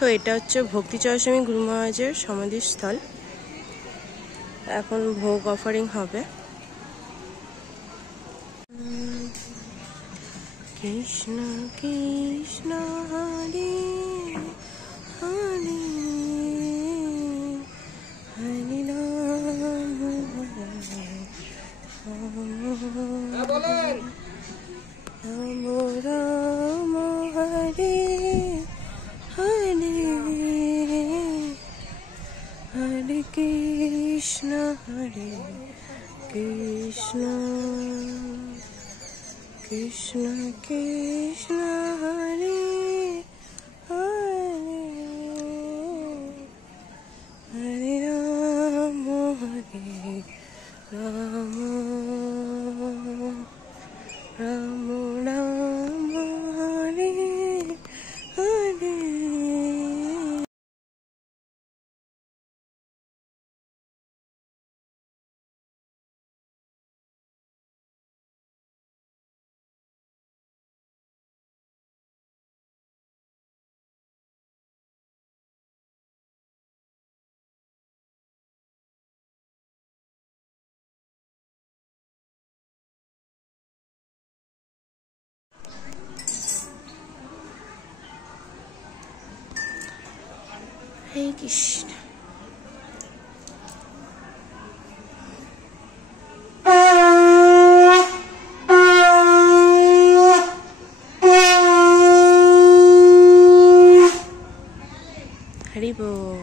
তো এটা হচ্ছে ভক্তি চরস্বামী গুরু মহারাজের সমাধিস্থল। এখন ভোগ অফারিং হবে। কৃষ্ণ কৃষ্ণ হরে হরে হরে রাম রাম রাম হরে হরে হরে কৃষ্ণ কৃষ্ণ কৃষ্ণ হরে হরে হরে রাম রাম রাম রাম হরে হরে। হরে কৃষ্ণ। হরি বল।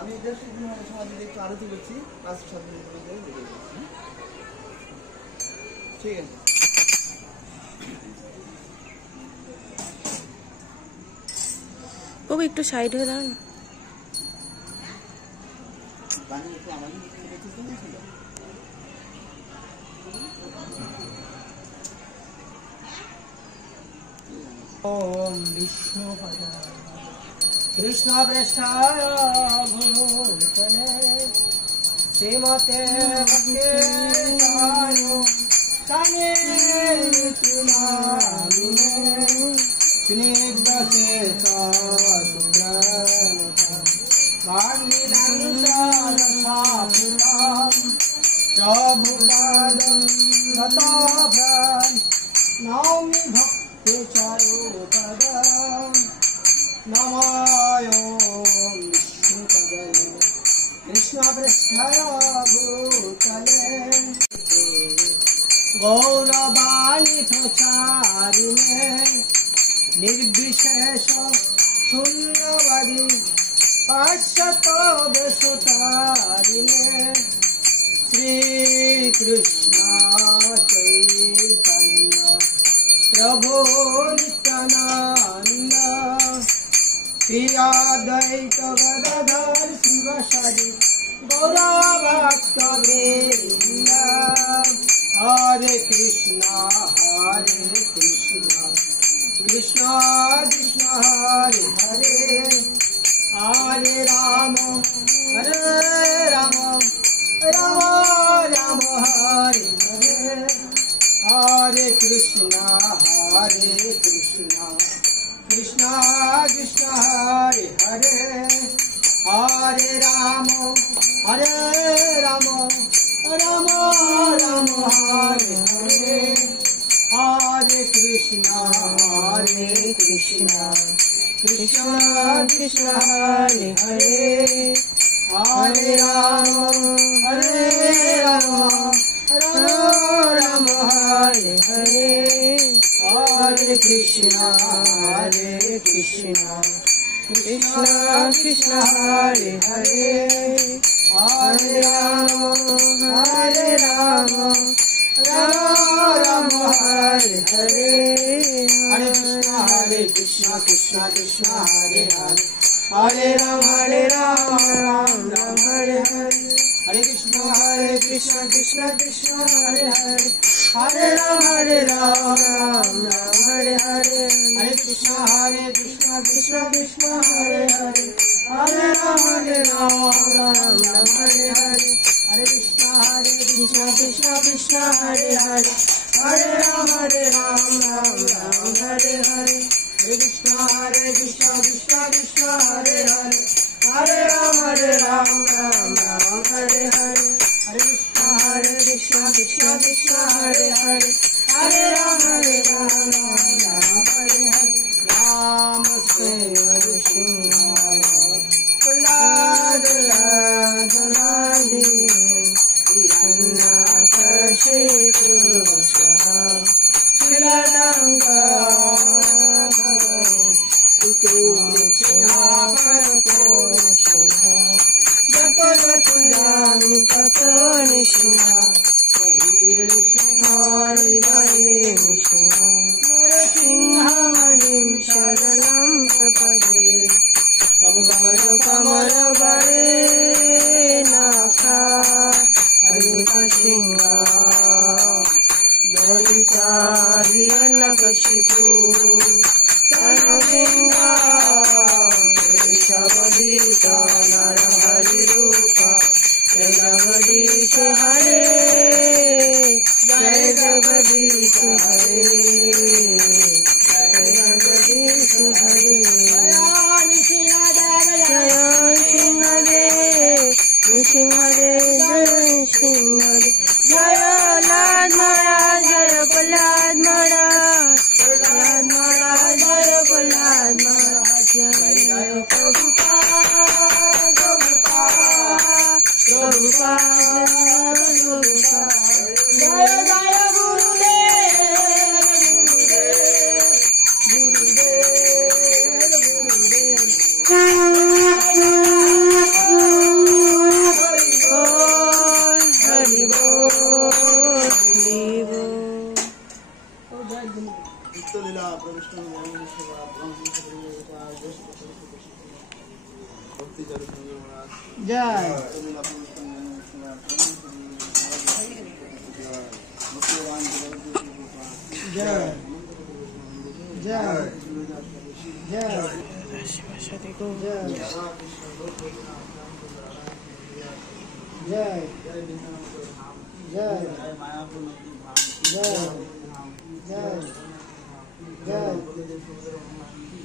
আমি সমাজে একটু আরতি করছি, 5-7 মিনিট মধ্যে ঠিক আছে। বাবু একটু সাইড হয়ে দাঁড়ান। ओम विष्णु कृष्ण पृष्ठाय भूतले श्रीमते भक्तिवेदान्त स्निग्धचेता प्रभुपादं गताभ्यां नौमि भक्तिचारुपदं नमायो विष्णुपदये कृष्णपृष्ठाय भूतले गौरवाणिचारिणे निर्विशेष शून्यवादी पाश्चात्यदेशतारिणे श्रीकृष्ण चैतन्य प्रभो नित्यानंद श्री अद्वैत गदाधर शिवासादि गौरभक्तवृंद हरे Krishna Krishna Krishna Hare Hare Hare Ram Ram Ram Hare Hare Hare Krishna Krishna Krishna Hare Hare Hare Ram Ram Ram Hare Hare Hare Krishna Krishna Krishna Hare Hare Hare Ram Ram Ram Hare Hare Hare Krishna Krishna Krishna Hare Hare Hare Ram Ram Ram Hare Hare Hare Krishna Krishna Krishna Hare Hare Hare Ram, Ram Ram, Hare Hare. Hare Krishna, Krishna Krishna, Hare Hare. Hare Ram, Ram Ram, Hare Hare. Hare Krishna, Krishna Krishna, Hare Hare. Hare Ram, Ram Ram, Hare Hare. Hare Krishna, Krishna Krishna, Hare Hare. Hare Ram, Ram Ram, Hare Hare. Hare Krishna, Krishna Krishna, Hare Hare. Hare Ram, Ram Ram, Hare Hare. Hare Krishna, Krishna Krishna, Hare Hare. Hare Ram, Ram Hare Hare. Namaste Varishingha Prahlad Ladhi Kashi Purusha Shiladanka Ito Singha Parato Singha Jato Jatulani Tato Nishinha Hare Nishinha Hare Nishinha Narasimhadim Sharanam Prapade Kamal Bare Nakha Ayuta Singha Dalita Dhyana Kashipu Tanasingha Shabadita Narahari Rupa Jai Jagadish Hare Jai Jagadish Hare Jai Jagadish Hare Jaya Singhade Singhade Jaya Singhade Jaya Lad Maharaj Jaya Prahlad Maharaj Prahlad Maharaj Jaya Prahlad Maharaj Jaya Prabhupada Prabhupada Jaya Jaya Gurudev Hari Bol Hari Bol Nityalila Prabhupada Namaskar Bhakti Jarasundar Maharaj Jai Nityalila Prabhupada Jai Jai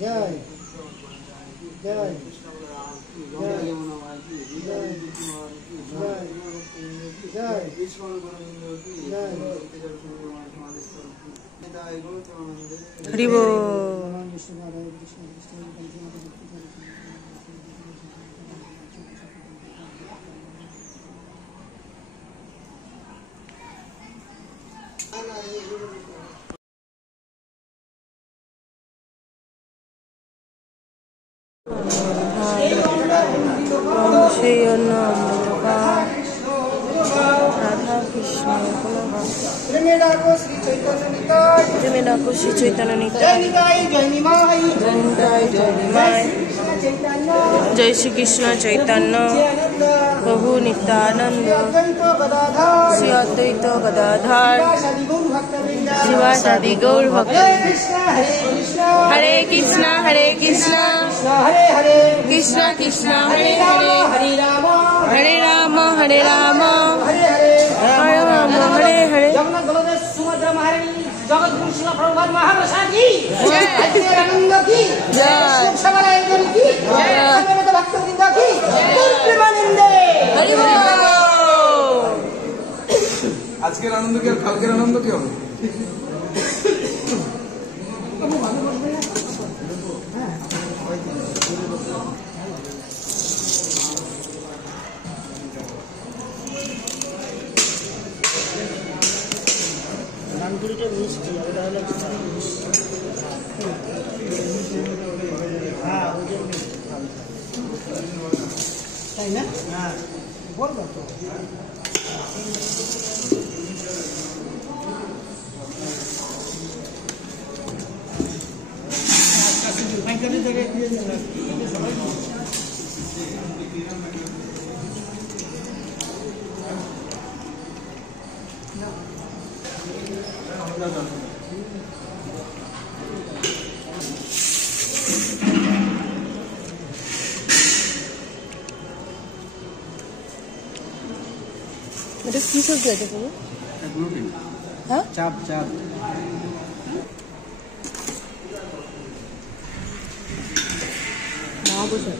Jai Jai Jai Hari Bol Shri Radha Krishna Trimeda Shri Chaitanya Nitai Jai Nitai Jai Shri Krishna Chaitanya Prabhu Nityananda Shri Advaita Gadadhar Srivasadi Gaur Bhakta Hare Krishna Krishna Krishna Hare Hare Hare Rama Hare Rama Hare Rama Hare Hare Jagat Guru शिला प्रभुपाद महाप्रसाद की जय आनंद की जय सवाराय देवी की जय समेत भक्तवृंद की प्रेमानंदे हरि बोल আজকের আনন্দ কি আর কালকের আনন্দ কি হবে নানপুরিটা মিষ্টি ওটা হলো হ্যাঁ ওই তাই না হ্যাঁ বলবো তো Thank you. এটা কি সবজি আছে পুরো? হ্যাঁ, চাপ চাপ না বসে